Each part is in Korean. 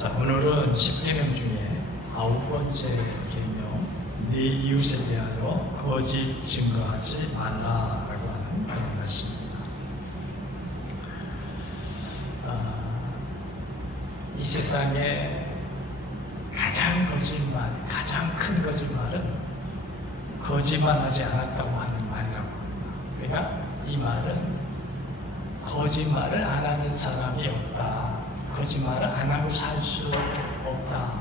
자, 오늘은 10계명 중에 9번째 계명, 네 이웃에 대하여 거짓 증거하지 말라라고 하는 그런 말씀입니다. 이 세상에 가장 큰 거짓말은 거짓말하지 않았다고 하는 말이라고 합니다. 그러니까 이 말은 거짓말을 안 하는 사람이 없다. 거짓말을 안 하고 살 수 없다.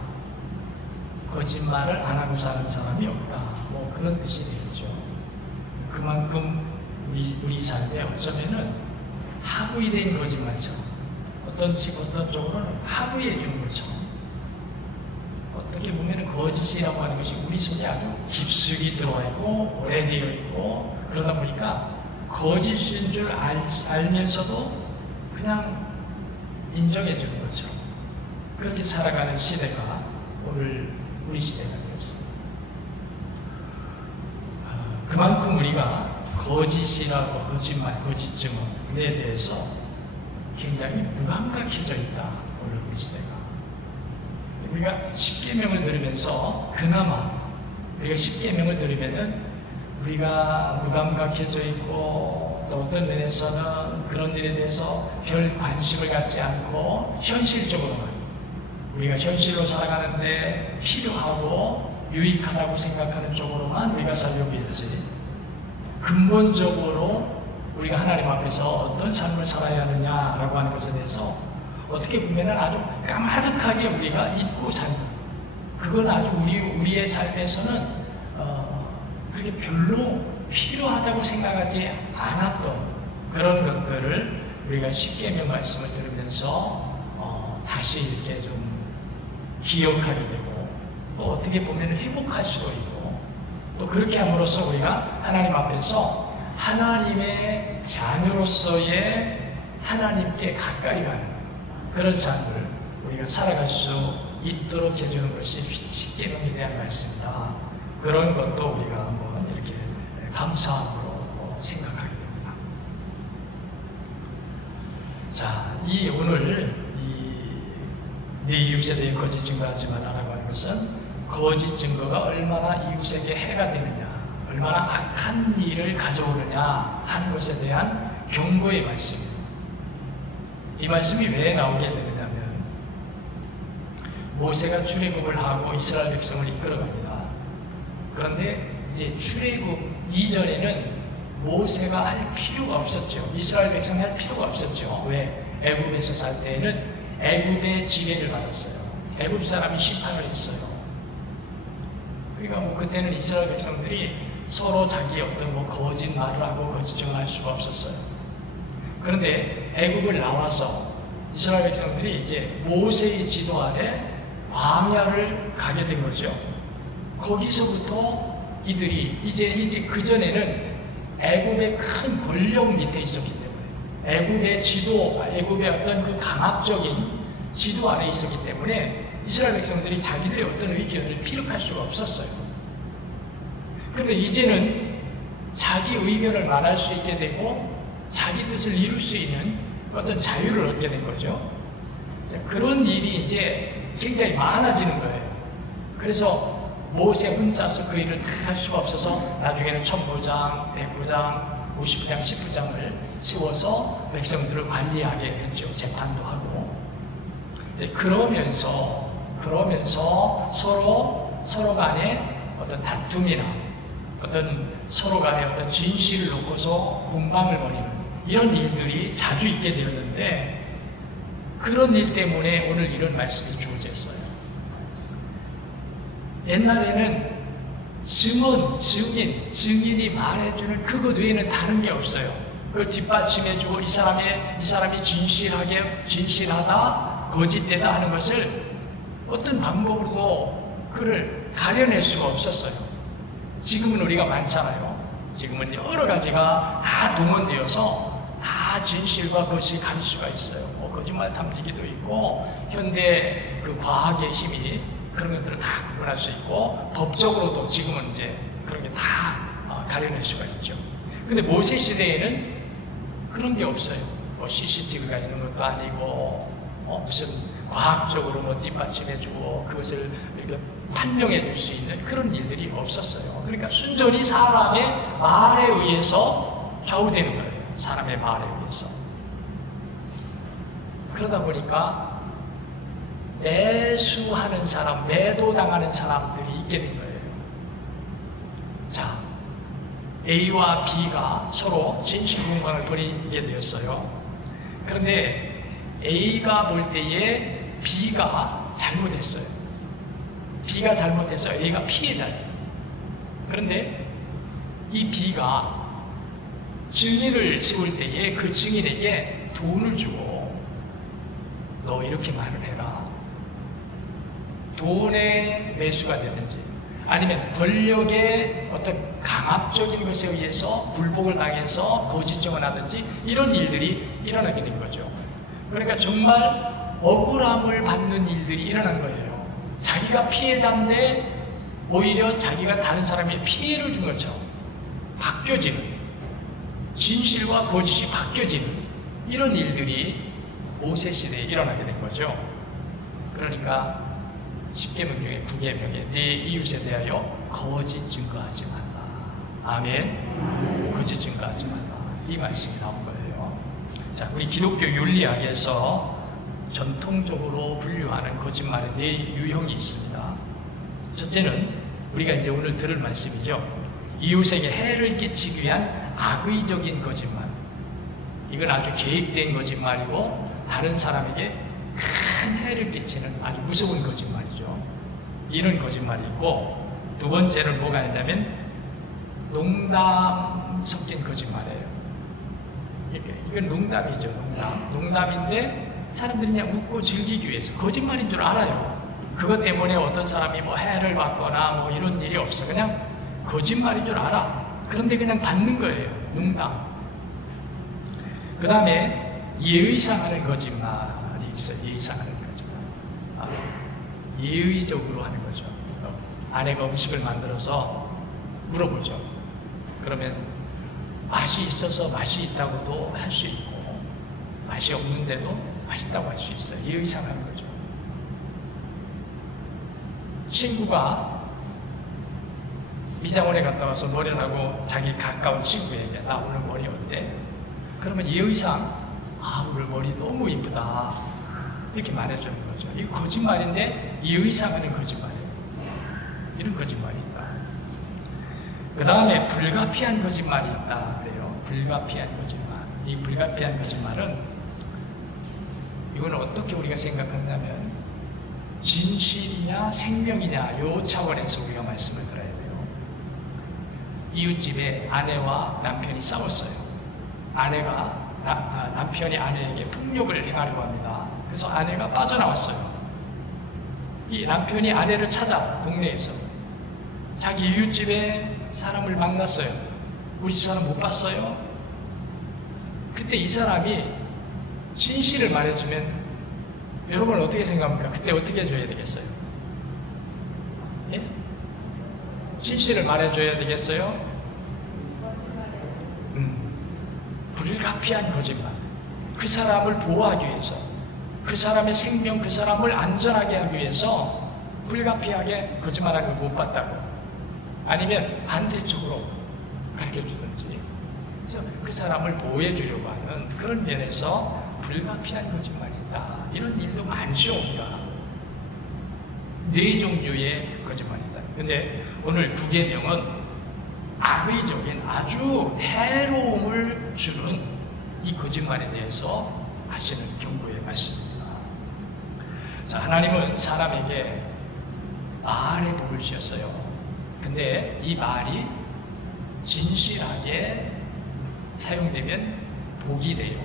거짓말을 안 하고 사는 사람이 없다. 뭐 그런 뜻이 되겠죠. 그만큼 우리 삶에 어쩌면은 하부에 된 거짓말처럼 어떤 쪽으로는 하부에 준 것처럼 어떻게 보면은 거짓이라고 하는 것이 우리 속에 아주 깊숙이 들어와 있고 오래되어 있고 그러다 보니까 거짓인 줄 알면서도 그냥 인정해 주는 것처럼 그렇게 살아가는 시대가 오늘 우리 시대가 되었습니다. 그만큼 우리가 거짓이라고 거짓말, 거짓 증언에 대해서 굉장히 무감각해져 있다. 오늘 우리 시대가. 우리가 10계명을 들으면서 그나마 우리가 10계명을 들으면은 우리가 무감각해져 있고 또 어떤 면에서는 그런 일에 대해서 별 관심을 갖지 않고 현실적으로만 우리가 현실로 살아가는데 필요하고 유익하다고 생각하는 쪽으로만 우리가 살려고 했지 근본적으로 우리가 하나님 앞에서 어떤 삶을 살아야 하느냐라고 하는 것에 대해서 어떻게 보면 아주 까마득하게 우리가 잊고 산다. 그건 아주 우리의 삶에서는 그렇게 별로 필요하다고 생각하지 않았던 그런 것들을 우리가 10계명 말씀을 들으면서 다시 이렇게 좀 기억하게 되고 또 어떻게 보면 회복할 수도 있고 또 그렇게 함으로써 우리가 하나님 앞에서 하나님의 자녀로서의 하나님께 가까이 가는 그런 삶을 우리가 살아갈 수 있도록 해주는 것이 10계명에 대한 말씀이다. 그런 것도 우리가 한번 이렇게 감사함으로 생각하게 됩니다. 자, 오늘 네 이웃에 대해 거짓 증거하지 말라라고 하는 것은 거짓 증거가 얼마나 이웃에게 해가 되느냐, 얼마나 악한 일을 가져오느냐 하는 것에 대한 경고의 말씀입니다. 이 말씀이 왜 나오게 되느냐면 모세가 출애굽을 하고 이스라엘 백성을 이끌어갑니다. 그런데 이제 출애굽 이전에는 모세가 할 필요가 없었죠. 이스라엘 백성이 할 필요가 없었죠. 왜? 애굽에서 살 때에는 애굽의 지배를 받았어요. 애굽 사람이 심판을 했어요. 그러니까 그때는 이스라엘 백성들이 서로 자기 어떤 거짓말을 하고 거짓 증언할 수가 없었어요. 그런데 애굽을 나와서 이스라엘 백성들이 이제 모세의 지도 아래 광야를 가게 된 거죠. 거기서부터 이들이 이제 그 전에는 애굽의 큰 권력 밑에 있었기 때문에 애굽의 어떤 그 강압적인 지도 안에 있었기 때문에 이스라엘 백성들이 자기들의 어떤 의견을 피력할 수가 없었어요. 그런데 이제는 자기 의견을 말할 수 있게 되고 자기 뜻을 이룰 수 있는 어떤 자유를 얻게 된 거죠. 그런 일이 이제 굉장히 많아지는 거예요. 그래서 모세 혼자서 그 일을 다 할 수가 없어서 나중에는 천부장, 백부장, 50부장, 10부장을 세워서 백성들을 관리하게 했죠. 재판도 하고. 그러면서 서로 간에 어떤 다툼이나 어떤 서로 간에 어떤 진실을 놓고서 공방을 벌이는 이런 일들이 자주 있게 되었는데 그런 일 때문에 오늘 이런 말씀이 주어졌어요. 옛날에는 증인이 말해주는 그것 외에는 다른 게 없어요. 그걸 뒷받침해주고 이 사람이 진실하다, 거짓되다 하는 것을 어떤 방법으로도 그를 가려낼 수가 없었어요. 지금은 우리가 많잖아요. 지금은 여러 가지가 다 동원되어서 다 진실과 거짓을 가릴 수가 있어요. 거짓말 탐지기도 있고 현대 그 과학의 힘이 그런 것들을 다 구분할 수 있고 법적으로도 지금은 이제 그런 게 다 가려낼 수가 있죠. 근데 모세 시대에는 그런 게 없어요. CCTV가 있는 것도 아니고 무슨 과학적으로 뭐 뒷받침해주고 그것을 이렇게 판명해 줄 수 있는 그런 일들이 없었어요. 그러니까 순전히 사람의 말에 의해서 좌우되는 거예요. 사람의 말에 의해서. 그러다 보니까 매수하는 사람, 매도당하는 사람들이 있게 된 거예요. 자, A와 B가 서로 진실공방을 벌이게 되었어요. 그런데 A가 볼 때에 B가 잘못했어요. B가 잘못해서 A가 피해자예요. 그런데 이 B가 증인을 세울 때에 그 증인에게 돈을 주고 너 이렇게 말을 해라. 돈의 매수가 되든지 아니면 권력의 어떤 강압적인 것에 의해서 불복을 당해서 거짓 증언하든지 이런 일들이 일어나게 된 거죠. 그러니까 정말 억울함을 받는 일들이 일어난 거예요. 자기가 피해자인데 오히려 자기가 다른 사람에게 피해를 준 것처럼 바뀌어지는, 진실과 거짓이 바뀌어지는 이런 일들이 모세 시대에 일어나게 된 거죠. 그러니까 10계명 중에 9계명에 내 이웃에 대하여 거짓 증거하지 말라. 아멘. 거짓 증거하지 말라. 이 말씀이 나온 거예요. 자, 우리 기독교 윤리학에서 전통적으로 분류하는 거짓말의 네 유형이 있습니다. 첫째는 우리가 이제 오늘 들을 말씀이죠. 이웃에게 해를 끼치기 위한 악의적인 거짓말. 이건 아주 계획된 거짓말이고 다른 사람에게 큰 해를 끼치는 아주 무서운 거짓말이죠. 이런 거짓말이 있고, 두 번째는 뭐가 있냐면 농담 섞인 거짓말이에요. 이건 농담이죠. 농담인데 사람들이 그냥 웃고 즐기기 위해서 거짓말인 줄 알아요. 그것 때문에 어떤 사람이 뭐 해를 받거나 뭐 이런 일이 없어. 그냥 거짓말인 줄 알아. 그런데 그냥 받는 거예요. 농담. 그 다음에 예의상하는 거짓말이 있어요. 예의상하는 거짓말. 예의적으로 하는 거죠. 아내가 음식을 만들어서 물어보죠. 그러면 맛이 있어서 맛이 있다고도 할 수 있고 맛이 없는데도 맛있다고 할 수 있어요. 예의상하는 거죠. 친구가 미장원에 갔다 와서 머리를 하고 자기 가까운 친구에게 나 오늘 머리 어때? 그러면 예의상 오늘 머리 너무 이쁘다 이렇게 말해주는 거죠. 이거 거짓말인데 예의상하는 거짓말이에요. 이런 거짓말이 있다. 그 다음에 불가피한 거짓말이 있다 그래요. 불가피한 거짓말. 이 불가피한 거짓말은 이건 어떻게 우리가 생각하냐면 진실이냐 생명이냐 요 차원에서 우리가 말씀을 들어야 돼요. 이웃집에 아내와 남편이 싸웠어요. 남편이 아내에게 폭력을 행하려고 합니다. 그래서 아내가 빠져나왔어요. 이 남편이 아내를 찾아 동네에서 자기 이웃집에 사람을 만났어요. 우리 집 사람 못 봤어요? 그때 이 사람이 진실을 말해주면 여러분 어떻게 생각합니까? 그때 어떻게 해줘야 되겠어요? 예? 진실을 말해줘야 되겠어요? 불가피한 거짓말. 그 사람을 보호하기 위해서, 그 사람의 생명, 그 사람을 안전하게 하기 위해서 불가피하게 거짓말하는 걸 못 봤다고. 아니면 반대쪽으로 가르쳐주든지. 그래서 그 사람을 보호해 주려고 하는 그런 면에서 불가피한 거짓말이 있다. 이런 일도 많죠, 우리가. 네 종류의 거짓말이다. 근데 오늘 9계명은 악의적인 아주 해로움을 주는 이 거짓말에 대해서 하시는 경고의 말씀입니다. 자, 하나님은 사람에게 말의 복을 주셨어요. 근데 이 말이 진실하게 사용되면 복이 돼요.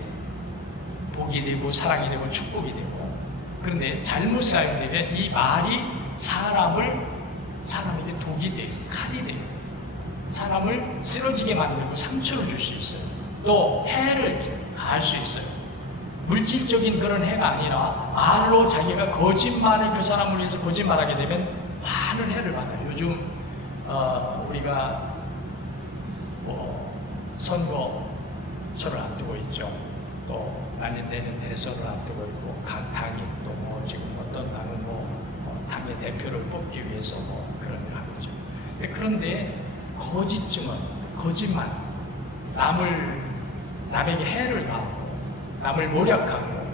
복이 되고 사랑이 되고 축복이 되고, 그런데 잘못 사용되면 이 말이 사람에게 독이 돼요. 칼이 돼요. 사람을 쓰러지게 만들고 상처를 줄 수 있어요. 또 해를 가할 수 있어요. 물질적인 그런 해가 아니라 말로 자기가 거짓말을 그 사람을 위해서 거짓말하게 되면 많은 해를 받아요. 요즘 우리가 선거철을 앞두고 있죠. 또 내년 대선을 앞두고 있고 각 당이 뽑기 위해서 그런 일을 한 거죠. 그런데 거짓 증언, 거짓말, 남에게 해를 가하고 남을 모략하고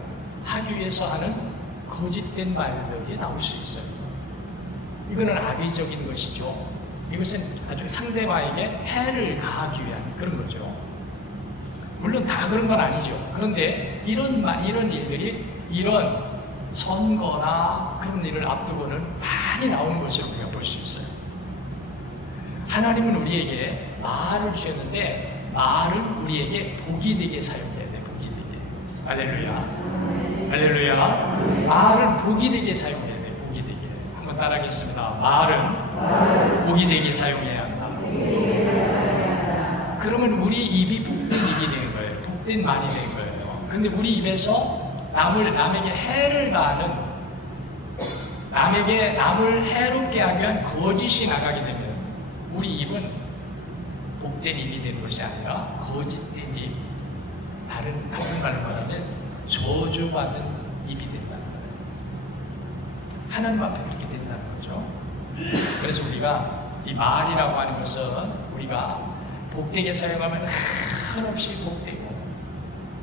하기 위해서 하는 거짓된 말들이 나올 수 있어요. 이거는 악의적인 것이죠. 이것은 아주 상대방에게 해를 가하기 위한 그런 거죠. 물론 다 그런 건 아니죠. 그런데 이런 일들이 이런 선거나 그런 일을 앞두고는 많이 나오는 것을 우리가 볼 수 있어요. 하나님은 우리에게 말을 주셨는데 말은 우리에게 복이 되게 사용해야 돼. 복이 되게. 할렐루야. 할렐루야. 말은 복이 되게 사용해야 돼. 복이 되게. 한번 따라하겠습니다. 말은 복이 되게 사용해야 한다. 그러면 우리 입이 복된 입이 되는 거예요. 복된 말이 되는 거예요. 근데 우리 입에서 남에게 해를 가하는, 남을 해롭게 하기 위한 거짓이 나가게 되면 우리 입은 복된 입이 되는 것이 아니라 거짓된 입, 다른 말로 말하면 저주받은 입이 된다는 거예요. 하나님 앞에 그렇게 된다는 거죠. 그래서 우리가 이 말이라고 하는 것은 우리가 복되게 사용하면 한없이 복되고,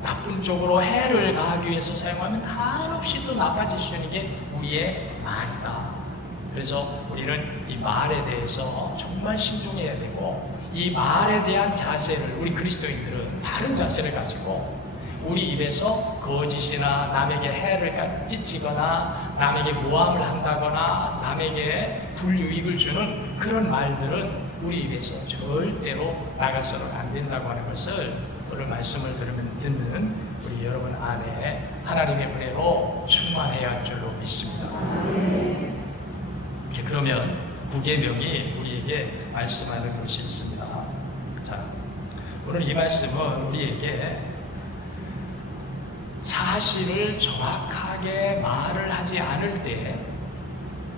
나쁜 쪽으로 해를 가하기 위해서 사용하면 한없이 또 나빠질 수 있는 게 우리의 말이다. 그래서 우리는 이 말에 대해서 정말 신중해야 되고, 이 말에 대한 자세를, 우리 그리스도인들은 바른 자세를 가지고 우리 입에서 거짓이나 남에게 해를 끼치거나 남에게 모함을 한다거나 남에게 불유익을 주는 그런 말들은 우리 입에서 절대로 나가서는 안 된다고 하는 것을 오늘 말씀을 듣는 우리 여러분 안에 하나님의 은혜로 충만해야 할 줄로 믿습니다. 그러면 구계명이 우리에게 말씀하는 것이 있습니다. 자, 오늘 이 말씀은 우리에게 사실을 정확하게 말을 하지 않을 때,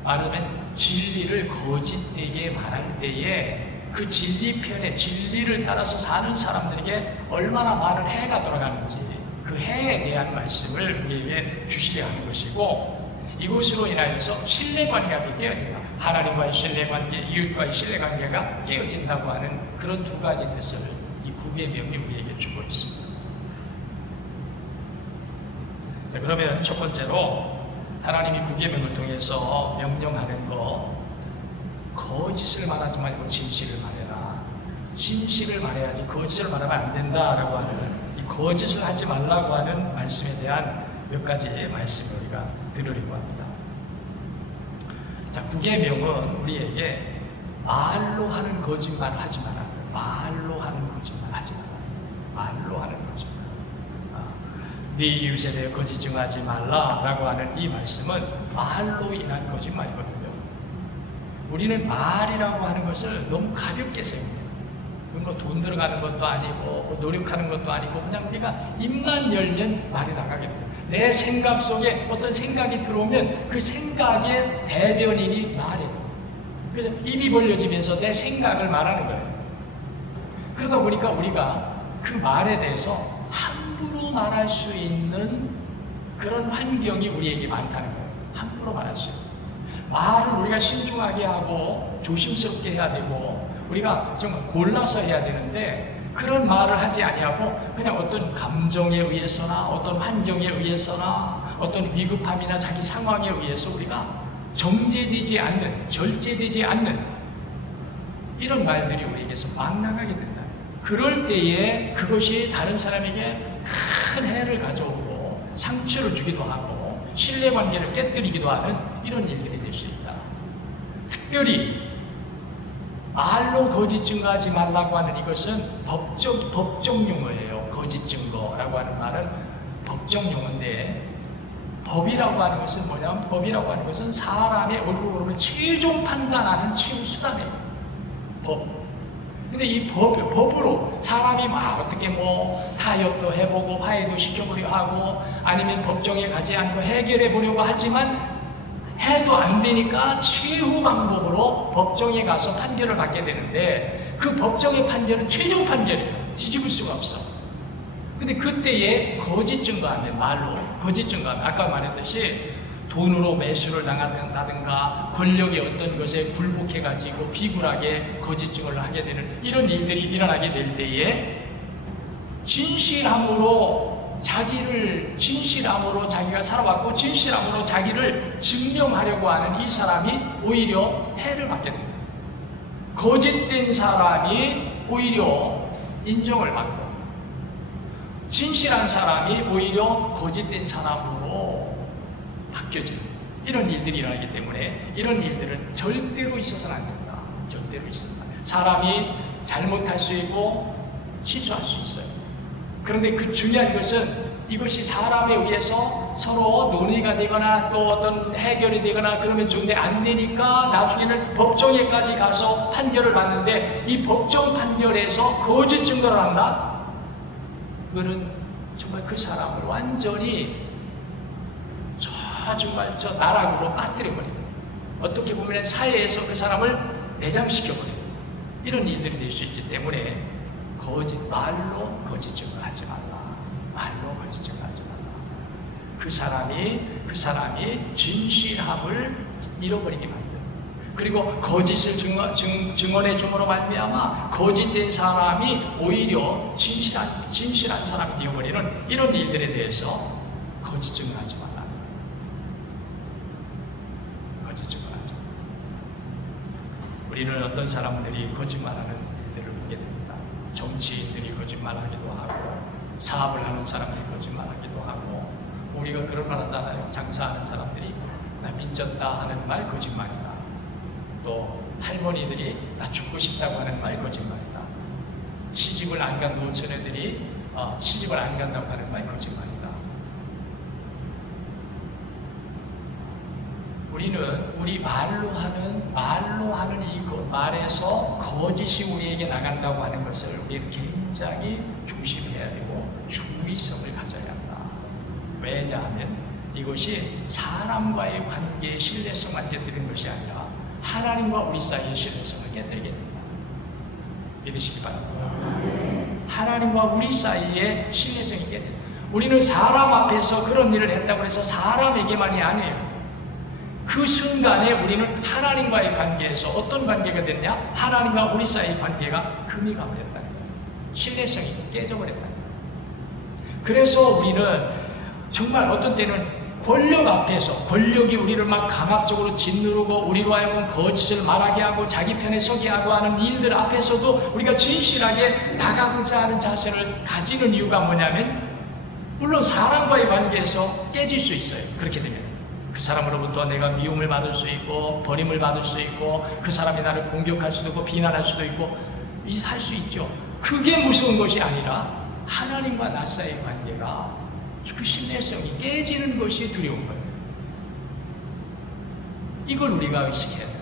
말하면 진리를 거짓되게 말할 때에 그 진리편에 진리를 따라서 사는 사람들에게 얼마나 많은 해가 돌아가는지 그 해에 대한 말씀을 우리에게 주시려 하는 것이고, 이것으로 인하여서 신뢰관계가 깨어진다. 하나님과의 신뢰관계, 이웃과의 신뢰관계가 깨어진다고 하는 그런 두 가지 뜻을 이 구계명이 우리에게 주고 있습니다. 네, 그러면 첫 번째로 하나님이 구계명을 통해서 명령하는 것, 거짓을 말하지 말고 진실을 말해라. 진실을 말해야지 거짓을 말하면 안 된다라고 하는, 이 거짓을 하지 말라고 하는 말씀에 대한 몇 가지의 말씀을 우리가 들으려고 합니다. 자, 구계명은 우리에게 말로 하는 거짓말을 하지 마라. 말로 하는 거짓말 하지 마라. 말로 하는 거짓말. 네 이웃에 대해 거짓 증언하지 말라라고 하는 이 말씀은 말로 인한 거짓말이거든요. 우리는 말이라고 하는 것을 너무 가볍게 생각해요. 뭐 돈 들어가는 것도 아니고 노력하는 것도 아니고 그냥 우리가 입만 열면 말이 나가게 돼요. 내 생각 속에 어떤 생각이 들어오면 그 생각의 대변인이 말이에요. 그래서 입이 벌려지면서 내 생각을 말하는 거예요. 그러다 보니까 우리가 그 말에 대해서 함부로 말할 수 있는 그런 환경이 우리에게 많다는 거예요. 함부로 말할 수 있는. 말을 우리가 신중하게 하고 조심스럽게 해야 되고 우리가 정말 골라서 해야 되는데, 그런 말을 하지 아니하고 그냥 어떤 감정에 의해서나 어떤 환경에 의해서나 어떤 위급함이나 자기 상황에 의해서 우리가 정제되지 않는, 절제되지 않는 이런 말들이 우리에게서 막 나가게 된다. 그럴 때에 그것이 다른 사람에게 큰 해를 가져오고 상처를 주기도 하고 신뢰관계를 깨뜨리기도 하는 이런 일들이 될 수 있다. 특별히 말로 거짓 증거하지 말라고 하는 이것은 법적 용어예요. 거짓 증거라고 하는 말은 법적 용어인데, 법이라고 하는 것은 뭐냐면, 법이라고 하는 것은 사람의 얼굴로 최종 판단하는 최후 수단이에요. 법. 근데 이 법으로 사람이 막 어떻게 타협도 해보고 화해도 시켜보려고 하고 아니면 법정에 가지 않고 해결해 보려고 하지만 해도 안 되니까 최후 방법으로 법정에 가서 판결을 받게 되는데, 그 법정의 판결은 최종 판결이에요. 뒤집을 수가 없어. 근데 그때에 거짓 증거하면, 말로 거짓 증거하면 아까 말했듯이 돈으로 매수를 당한다든가 권력의 어떤 것에 굴복해가지고 비굴하게 거짓증을 하게 되는 이런 일들이 일어나게 될 때에 진실함으로 자기가 살아왔고 진실함으로 자기를 증명하려고 하는 이 사람이 오히려 해를 받게 됩니다. 거짓된 사람이 오히려 인정을 받고 진실한 사람이 오히려 거짓된 사람으로 바뀌어지는 이런 일들이 일어나기 때문에 이런 일들은 절대로 있어서는 안 된다. 절대로 있어서는 안 된다. 사람이 잘못할 수 있고 실수할 수 있어요. 그런데 그 중요한 것은 이것이 사람에 의해서 서로 논의가 되거나 또 어떤 해결이 되거나 그러면 좋은데 안 되니까 나중에는 법정에까지 가서 판결을 받는데 이 법정 판결에서 거짓 증거를 한다? 그거는 정말 그 사람을 완전히 정말 저 나락으로 빠뜨려버립니다. 어떻게 보면 사회에서 그 사람을 내장시켜버립니다. 이런 일들이 될 수 있기 때문에 말로 거짓 증거하지 말라. 말로 거짓 증거하지 말라. 그 사람이 진실함을 잃어버리게 만든다. 그리고 거짓을 증언해 줌으로 말미암아 거짓된 사람이 오히려 진실한 사람이 되어버리는 이런 일들에 대해서 거짓 증언하지 말라. 거짓 증언하지 말라. 우리는 어떤 사람들이 거짓말하는 일들을 보게 됩니다. 정치인들이 거짓말하기도 하고 사업을 하는 사람들이 거짓말하기도 하고 우리가 그런 말 하잖아요. 장사하는 사람들이 나 미쳤다 하는 말 거짓말이다. 또 할머니들이 나 죽고 싶다고 하는 말 거짓말이다. 시집을 안 간 노처녀들이 시집을 안 간다고 하는 말 거짓말이다. 우리는 우리 말로 하는 이것 말에서 거짓이 우리에게 나간다고 하는 것을 우리는 굉장히 조심해야 되고 주의성을 가져야 한다. 왜냐하면 이것이 사람과의 관계의 신뢰성만 깨뜨리는 것이 아니라 하나님과 우리 사이의 신뢰성을 깨뜨리게 됩니다. 믿으시기 바랍니다. 하나님과 우리 사이의 신뢰성이 깨뜨립니다. 우리는 사람 앞에서 그런 일을 했다고 해서 사람에게만이 아니에요. 그 순간에 우리는 하나님과의 관계에서 어떤 관계가 됐냐? 하나님과 우리 사이의 관계가 금이 가버렸다는 거예요. 신뢰성이 깨져버렸다는 거예요. 그래서 우리는 정말 어떤 때는 권력 앞에서 권력이 우리를 막 강압적으로 짓누르고 우리로 하여금 거짓을 말하게 하고 자기 편에 서게 하고 하는 일들 앞에서도 우리가 진실하게 나가고자 하는 자세를 가지는 이유가 뭐냐면 물론 사람과의 관계에서 깨질 수 있어요. 그렇게 되면 그 사람으로부터 내가 미움을 받을 수 있고 버림을 받을 수 있고 그 사람이 나를 공격할 수도 있고 비난할 수도 있고 할 수 있죠. 그게 무서운 것이 아니라 하나님과 나 사이의 관계가 그 신뢰성이 깨지는 것이 두려운 거예요. 이걸 우리가 의식해야 돼요.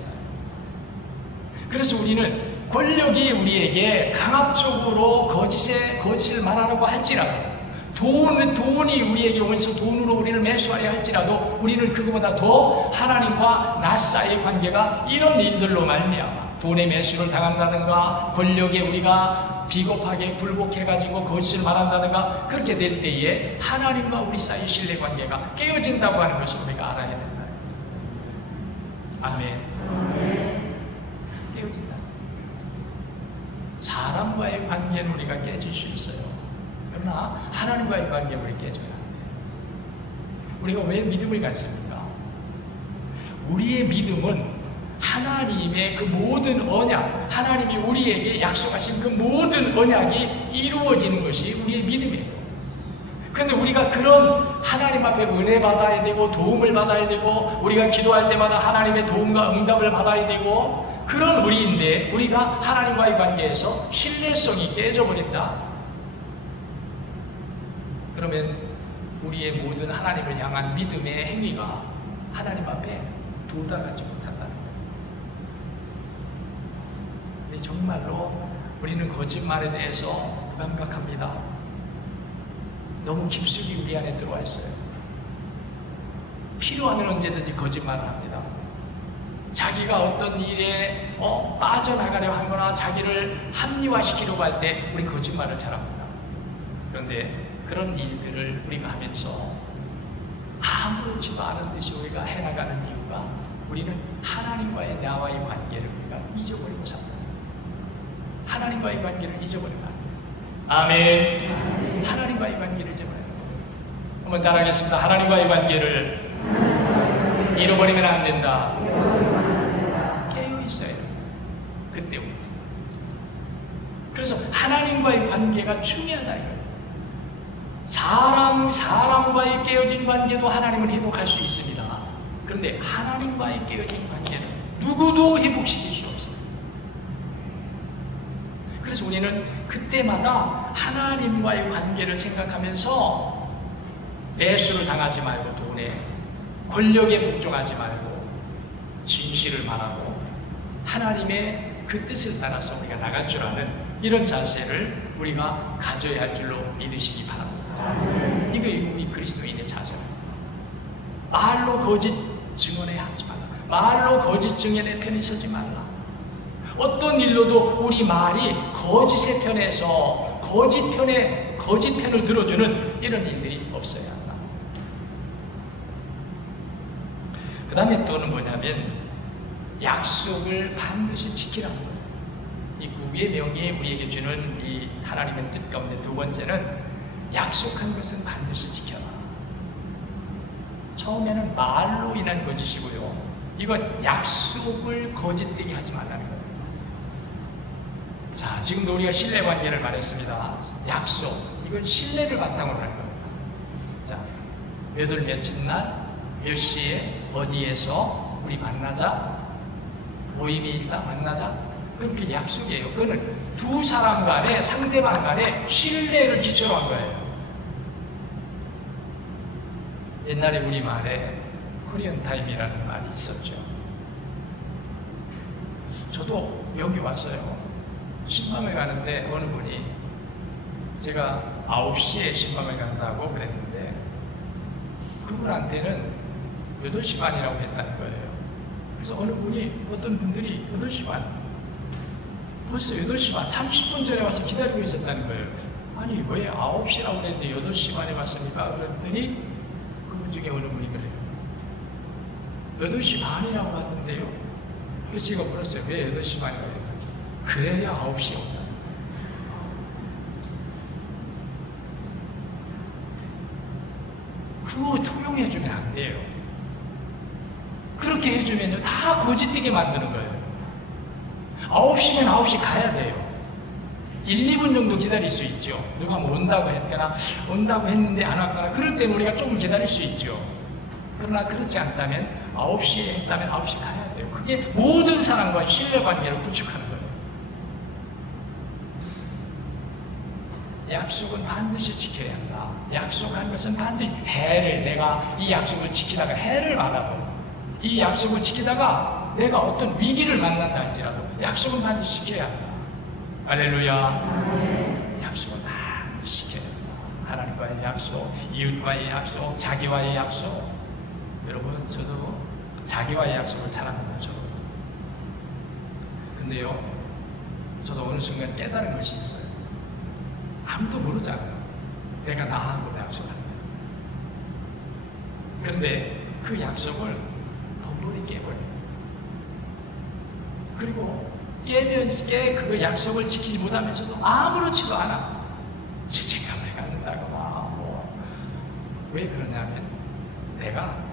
그래서 우리는 권력이 우리에게 강압적으로 거짓을 말하라고 할지라도 돈이 우리에게 오면서 돈으로 우리를 매수하려 할지라도 우리는 그것보다 더 하나님과 나 사이의 관계가 이런 일들로 말미암아 돈의 매수를 당한다든가 권력에 우리가 비겁하게 굴복해가지고 거짓을 말한다든가 그렇게 될 때에 하나님과 우리 사이의 신뢰관계가 깨어진다고 하는 것을 우리가 알아야 된다. 아멘. 깨어진다. 사람과의 관계는 우리가 깨질 수 있어요. 그러나 하나님과의 관계는 우리 깨져야 합니다. 우리가 왜 믿음을 갖습니까? 우리의 믿음은 하나님의 그 모든 언약, 하나님이 우리에게 약속하신 그 모든 언약이 이루어지는 것이 우리의 믿음이에요. 그런데 우리가 그런 하나님 앞에 은혜 받아야 되고 도움을 받아야 되고 우리가 기도할 때마다 하나님의 도움과 응답을 받아야 되고 그런 우리인데 우리가 하나님과의 관계에서 신뢰성이 깨져버린다. 그러면 우리의 모든 하나님을 향한 믿음의 행위가 하나님 앞에 도달하지 못한다는 거예요. 정말로 우리는 거짓말에 대해서 무감각합니다. 너무 깊숙이 우리 안에 들어와 있어요. 필요하면 언제든지 거짓말을 합니다. 자기가 어떤 일에 빠져나가려 하거나 자기를 합리화시키려고 할 때 우리 거짓말을 잘합니다. 그런데 그런 일들을 우리가 하면서 아무렇지도 않은 듯이 우리가 해나가는 이유가 우리는 하나님과의 나와의 관계를 우리가 잊어버리고 삽니다. 하나님과의 관계를 잊어버리면 안 돼요. 아멘. 하나님과의 관계를 잊어버려요. 한번 따라하겠습니다. 하나님과의 관계를 잃어버리면 안 된다. 깨어 있어야 돼요. 그때부터. 그래서 하나님과의 관계가 중요하다 이거예요. 사람과의 깨어진 관계도 하나님을 회복할 수 있습니다. 그런데 하나님과의 깨어진 관계는 누구도 회복시킬 수 없어요. 그래서 우리는 그때마다 하나님과의 관계를 생각하면서 매수를 당하지 말고 돈에 권력에 복종하지 말고 진실을 말하고 하나님의 그 뜻을 따라서 우리가 나갈 줄 아는 이런 자세를 우리가 가져야 할 줄로 믿으시기 바랍니다. 이거 우리 그리스도인의 자세입니다. 말로 거짓 증언에 하지 말라. 말로 거짓 증언의 편에 서지 말라. 어떤 일로도 우리 말이 거짓의 편에서 거짓 편을 들어주는 이런 일들이 없어야 한다. 그 다음에 또는 뭐냐면 약속을 반드시 지키라는 거예요. 이 구의 명이 우리에게 주는 이 하나님의 뜻 가운데 두 번째는 약속한 것은 반드시 지켜라. 처음에는 말로 인한 거짓이고요. 이건 약속을 거짓되게 하지 말라는 거예요. 자, 지금도 우리가 신뢰관계를 말했습니다. 약속, 이건 신뢰를 바탕으로 할 겁니다. 자, 몇 월 며칠 날, 몇 시에, 어디에서 우리 만나자, 모임이 있다, 만나자. 그게 약속이에요. 그거는 두 사람 간에, 상대방 간에 신뢰를 기초로 한 거예요. 옛날에 우리말에 코리안 타임이라는 말이 있었죠. 저도 여기 왔어요. 신방을 가는데 어느 분이 제가 9시에 신방을 간다고 그랬는데 그분한테는 8시 반이라고 했다는 거예요. 그래서 어느 분이, 어떤 분들이 8시 반, 벌써 8시 반, 30분 전에 와서 기다리고 있었다는 거예요. 그래서 아니 왜 9시라고 그랬는데 8시 반에 왔습니까? 그랬더니 그분 중에 어느 분이 그래요. 8시 반이라고 왔는데요. 그래서 제가 물었어요. 왜 8시 반이라고 그랬어요? 그래야 9시에 온다. 그거 통용해주면 안 돼요. 그렇게 해주면요, 다 거짓되게 만드는 거예요. 9시면 9시 가야 돼요. 1, 2분 정도 기다릴 수 있죠. 누가 뭐 온다고 했거나, 온다고 했는데 안 왔거나, 그럴 때는 우리가 조금 기다릴 수 있죠. 그러나 그렇지 않다면, 9시에 했다면 9시 가야 돼요. 그게 모든 사람과 신뢰관계를 구축하는 거예요. 약속은 반드시 지켜야 한다. 약속한 것은 반드시 내가 이 약속을 지키다가 해를 받아도 이 약속을 지키다가 내가 어떤 위기를 만난다 할지라도 약속은 반드시 지켜야 한다. 할렐루야. 약속은 반드시 지켜야 한다. 하나님과의 약속, 이웃과의 약속, 자기와의 약속. 여러분, 저도 자기와의 약속을 잘합니다. 근데요, 저도 어느 순간 깨달은 것이 있어요. 아무도 모르잖아요. 내가 나하고 약속하는 거예요. 그런데 그 약속을 번번이 깨버려요. 그리고 그 약속을 지키지 못하면서도 아무렇지도 않아. 죄책감을 갖는다거나 왜 그러냐면 내가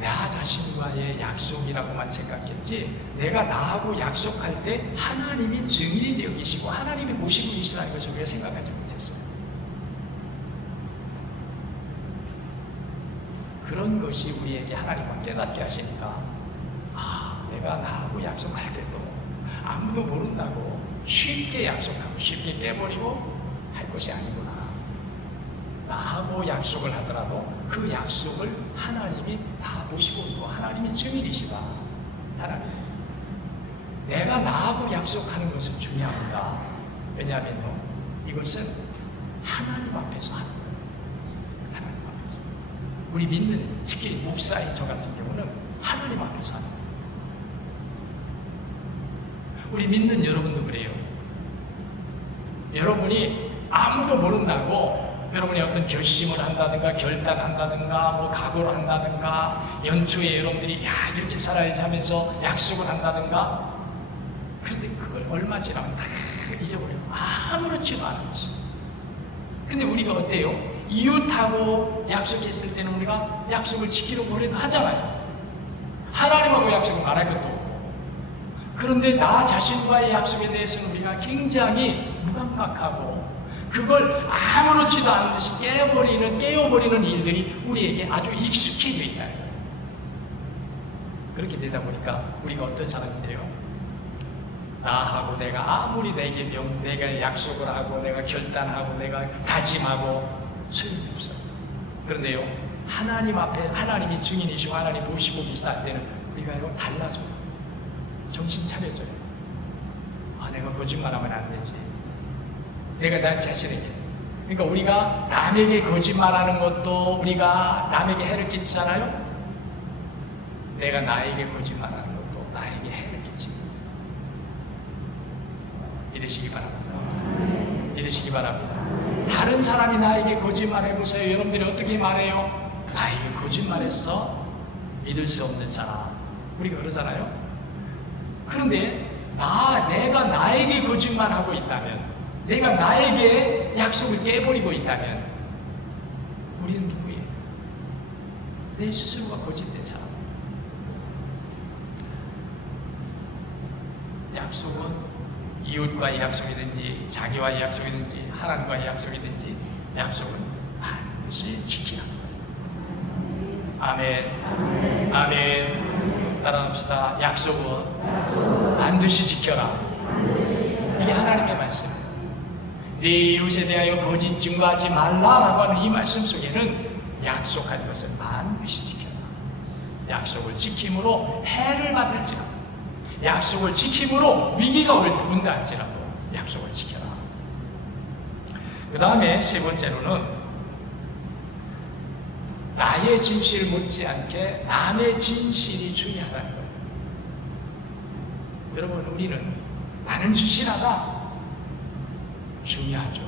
나 자신과의 약속이라고만 생각했지 내가 나하고 약속할 때 하나님이 증인이 여기시고 하나님이 모시고 계시다는 것을 왜 생각하지 못했어요. 그런 것이 우리에게 하나님과 깨닫게 하시니까 내가 나하고 약속할 때도 아무도 모른다고 쉽게 약속하고 쉽게 깨버리고 할 것이 아니구나. 나하고 약속을 하더라도 그 약속을 하나님이 다 보시고 있고 하나님이 증인이시다. 하나님, 내가 나하고 약속하는 것은 중요합니다. 왜냐하면요, 이것은 하나님 앞에서 하는 거예요. 하나님 앞에서. 우리 믿는, 특히 목사인 저 같은 경우는 하나님 앞에서 하는 거예요. 우리 믿는 여러분도 그래요. 여러분이 아무도 모른다고 여러분이 어떤 결심을 한다든가 결단한다든가 뭐 각오를 한다든가 연초에 여러분들이 야 이렇게 살아야지 하면서 약속을 한다든가 그런데 그걸 얼마 지나면 다 잊어버려요. 아무렇지도 않은 것이. 근데 우리가 어때요? 이웃하고 약속했을 때는 우리가 약속을 지키려고 그래도 하잖아요. 하나님하고 약속을 안 할 것도 없고. 그런데 나 자신과의 약속에 대해서는 우리가 굉장히 무감각하고 그걸 아무렇지도 않은 듯이 깨어버리는 일들이 우리에게 아주 익숙해져 있다는 거예요. 그렇게 되다 보니까 우리가 어떤 사람이 돼요? 나하고 내가 아무리 내가 약속을 하고 내가 결단하고 내가 다짐하고 소용이 없어요. 그런데요, 하나님 앞에 하나님이 증인이시고 하나님 보시고 계시다 할 때는 우리가 이거 달라져요. 정신 차려져요. 아, 내가 거짓말하면 안 되지. 내가 나 자신에게. 그러니까 우리가 남에게 거짓말하는 것도 우리가 남에게 해를 끼치잖아요. 내가 나에게 거짓말하는 것도 나에게 해를 끼칩니다. 이러시기 바랍니다. 이러시기 바랍니다. 다른 사람이 나에게 거짓말해보세요. 여러분들이 어떻게 말해요? 나에게 거짓말했어? 믿을 수 없는 사람. 우리가 그러잖아요. 그런데 내가 나에게 거짓말하고 있다면, 내가 나에게 약속을 깨버리고 있다면 우리는 누구예요? 내 스스로가 거짓된 사람. 약속은 이웃과의 약속이든지 자기와의 약속이든지 하나님과의 약속이든지 약속은 반드시 지키라. 아멘. 아멘. 따라합시다. 약속은 반드시 지켜라. 이게 하나님의 말씀입니다. 네 이웃에 대하여 거짓 증거하지 말라라고 하는 이 말씀 속에는 약속한 것을 반드시 지켜라. 약속을 지킴으로 해를 받을지라도, 약속을 지킴으로 위기가 온다 할지라도 약속을 지켜라. 그 다음에 세 번째로는 나의 진실을 못지않게 남의 진실이 중요하다는 거예요. 여러분, 우리는 나는 진실하다. 중요하죠.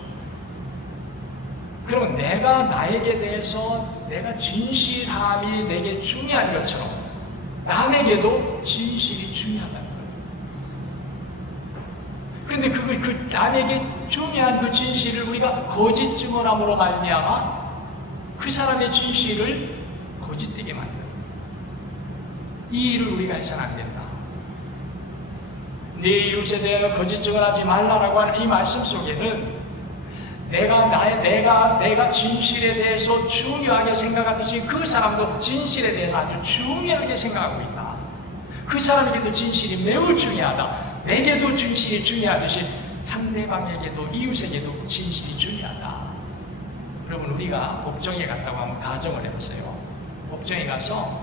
그러면 내가 나에게 대해서 내가 진실함이 내게 중요한 것처럼 남에게도 진실이 중요하다는 거예요. 그런데 그 남에게 중요한 그 진실을 우리가 거짓 증언함으로 말미암아 그 사람의 진실을 거짓되게 만들어요. 이 일을 우리가 해서는 안 된다. 네 이웃에 대하여 거짓 증언하지 말라라고 하는 이 말씀 속에는 내가 진실에 대해서 중요하게 생각하듯이 그 사람도 진실에 대해서 아주 중요하게 생각하고 있다. 그 사람에게도 진실이 매우 중요하다. 내게도 진실이 중요하듯이 상대방에게도 이웃에게도 진실이 중요하다. 여러분, 우리가 법정에 갔다고 한번 가정을 해보세요. 법정에 가서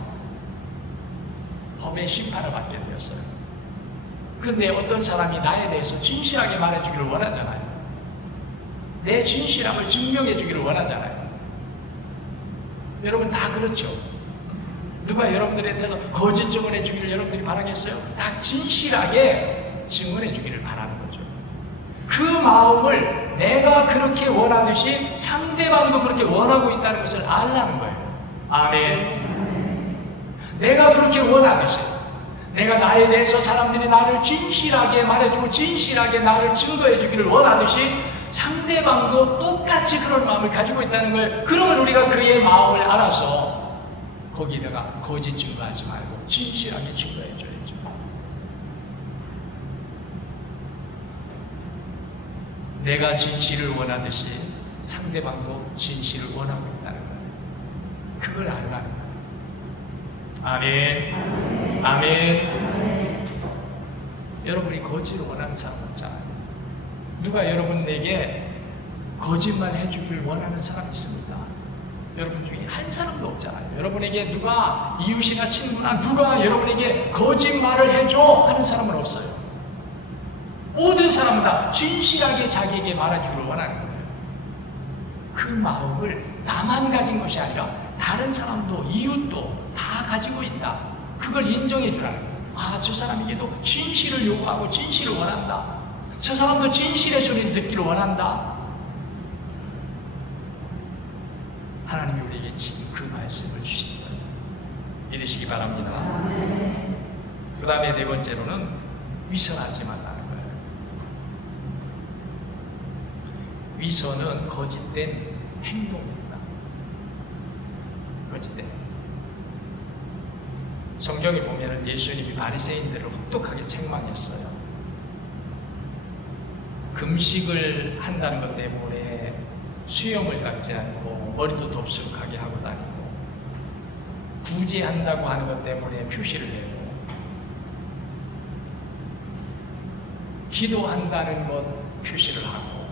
법의 심판을 받게 되었어요. 그런데 어떤 사람이 나에 대해서 진실하게 말해주기를 원하잖아요. 내 진실함을 증명해주기를 원하잖아요. 여러분 다 그렇죠. 누가 여러분들에 대해서 거짓 증언해주기를 여러분들이 바라겠어요? 다 진실하게 증언해주기를 바라는 거죠. 그 마음을 내가 그렇게 원하듯이 상대방도 그렇게 원하고 있다는 것을 알라는 거예요. 아멘. 내가 그렇게 원하듯이, 내가 나에 대해서 사람들이 나를 진실하게 말해주고 진실하게 나를 증거해주기를 원하듯이 상대방도 똑같이 그런 마음을 가지고 있다는 거예요. 그러면 우리가 그의 마음을 알아서 거기다가 거짓 증거하지 말고 진실하게 증거해줘야죠. 내가 진실을 원하듯이 상대방도 진실을 원하고 있다는 거예요. 그걸 알라는 거예요. 아멘. 아멘. 여러분이 거짓을 원하는 사람 없잖아요. 누가 여러분에게 거짓말 해주길 원하는 사람 있습니까? 여러분 중에 한 사람도 없잖아요. 여러분에게 누가 이웃이나 친구나 누가 여러분에게 거짓말을 해줘 하는 사람은 없어요. 모든 사람은 다 진실하게 자기에게 말해주길 원하는 거예요. 그 마음을 나만 가진 것이 아니라 다른 사람도 이웃도 다 가지고 있다. 그걸 인정해 주라는 거예요. 아, 저 사람에게도 진실을 요구하고 진실을 원한다. 저 사람도 진실의 소리를 듣기를 원한다. 하나님이 우리에게 지금 그 말씀을 주신 거예요. 믿으시기 바랍니다. 그 다음에 네 번째로는 위선하지 말라는 거예요. 위선은 거짓된 행동입니다. 거짓된. 성경에 보면은 예수님이 바리새인들을 혹독하게 책망했어요. 금식을 한다는 것 때문에 수염을 깎지 않고 머리도 덥수룩하게 하고 다니고, 구제한다고 하는 것 때문에 표시를 내고, 기도한다는 것 표시를 하고,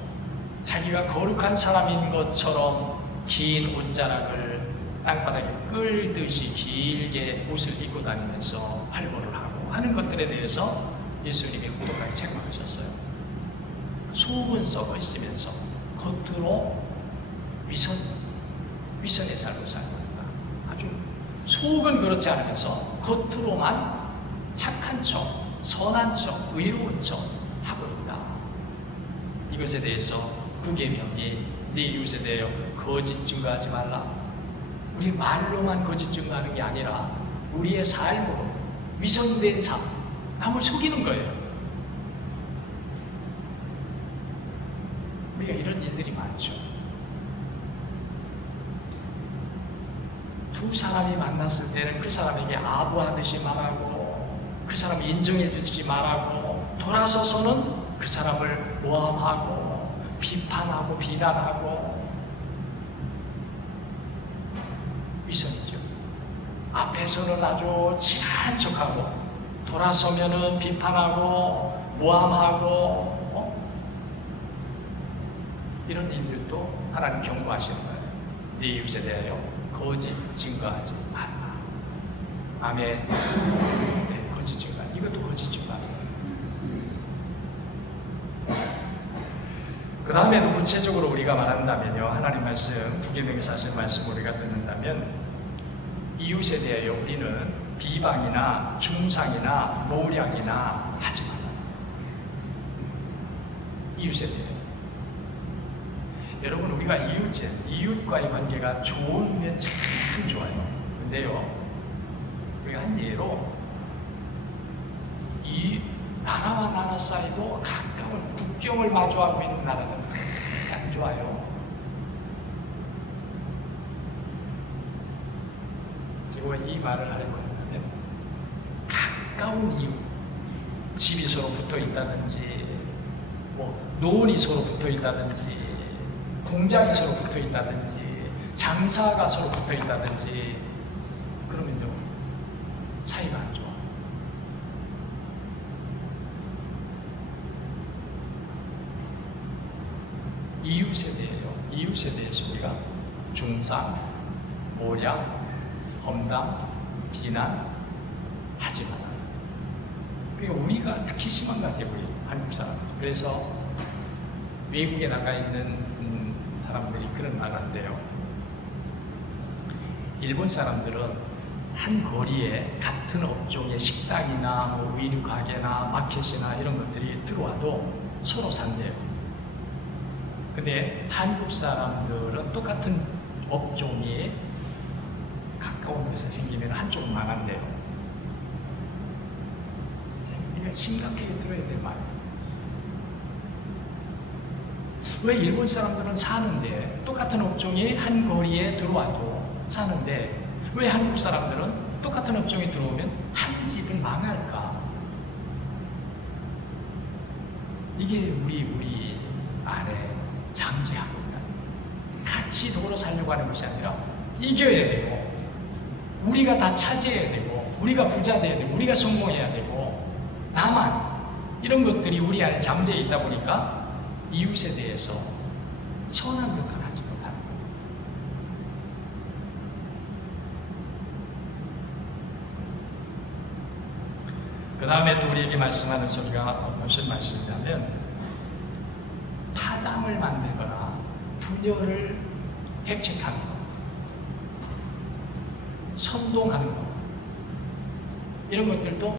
자기가 거룩한 사람인 것처럼 긴 옷자락을 땅바닥에 끌듯이 길게 옷을 입고 다니면서 활보를 하고 하는 것들에 대해서 예수님이 혹독하게 책망하셨어요. 속은 썩어 있으면서 겉으로 위선의 삶을 살고 있다. 아주 속은 그렇지 않으면서 겉으로만 착한 척, 선한 척, 의로운 척 하고 있다. 이것에 대해서 구계명이 네 이웃에 대하여 거짓 증거하지 말라. 우리 말로만 거짓 증거하는 게 아니라 우리의 삶으로 위선된 삶, 남을 속이는 거예요. 우리가 이런 일들이 많죠. 두 사람이 만났을 때는 그 사람에게 아부하듯이 말하고, 그 사람을 인정해 주지 말하고, 돌아서서는 그 사람을 모함하고 비판하고 비난하고. 위선이죠. 앞에서는 아주 친한 척하고 돌아서면은 비판하고 모함하고, 이런 일들도 하나님 경고하시는 거예요. 네 이웃에 대하여 거짓 증거하지 말라. 아멘. 네, 거짓 증거. 이것도 거짓 증거입니다. 그 다음에도 구체적으로 우리가 말한다면요, 하나님 말씀, 구계명에서 하시는 말씀 우리가 듣는다면, 이웃에 대하여 우리는 비방이나 중상이나 노량이나 하지 말라. 이웃에 대해. 여러분, 우리가 이웃과의 관계가 좋으면 참 좋아요. 근데요, 우리가 한 예로, 이 나라와 나라 사이도 가까운 국경을 마주하고 있는 나라는 안 좋아요. 제가 이 말을 하려고 했는데, 가까운 이웃, 집이 서로 붙어 있다든지, 노원이 서로 붙어 있다든지, 공장이 서로 붙어 있다든지, 장사가 서로 붙어 있다든지, 그러면요, 사이가 안 좋아. 이웃에 대해서 우리가 중상, 모략, 험담, 비난 하지 마라. 그러니까 우리가 특히 심한 것 같아요, 우리 한국 사람. 그래서 외국에 나가 있는 사람들이 그런 말을 한대요. 일본 사람들은 한 거리에 같은 업종의 식당이나 의류 가게나 마켓이나 이런 것들이 들어와도 서로 산대요. 근데 한국 사람들은 똑같은 업종이 가까운 곳에 생기면 한쪽은 망한대요. 이거 심각하게 들어야 될 말이에요. 왜 일본 사람들은 사는데, 똑같은 업종이 한 거리에 들어와도 사는데, 왜 한국 사람들은 똑같은 업종에 들어오면 한 집을 망할까? 이게 우리 안에 잠재하고 있다. 같이 더불어 살려고 하는 것이 아니라 이겨야 되고, 우리가 다 차지해야 되고, 우리가 부자 돼야 되고, 우리가 성공해야 되고, 나만, 이런 것들이 우리 안에 잠재해 있다 보니까 이웃에 대해서 선한 역할을 하지 못하는 거예요. 그 다음에 또 우리에게 말씀하는 소리가 무슨 말씀이냐면, 파당을 만들거나 분열을 획책하는 것, 선동하는 것, 이런 것들도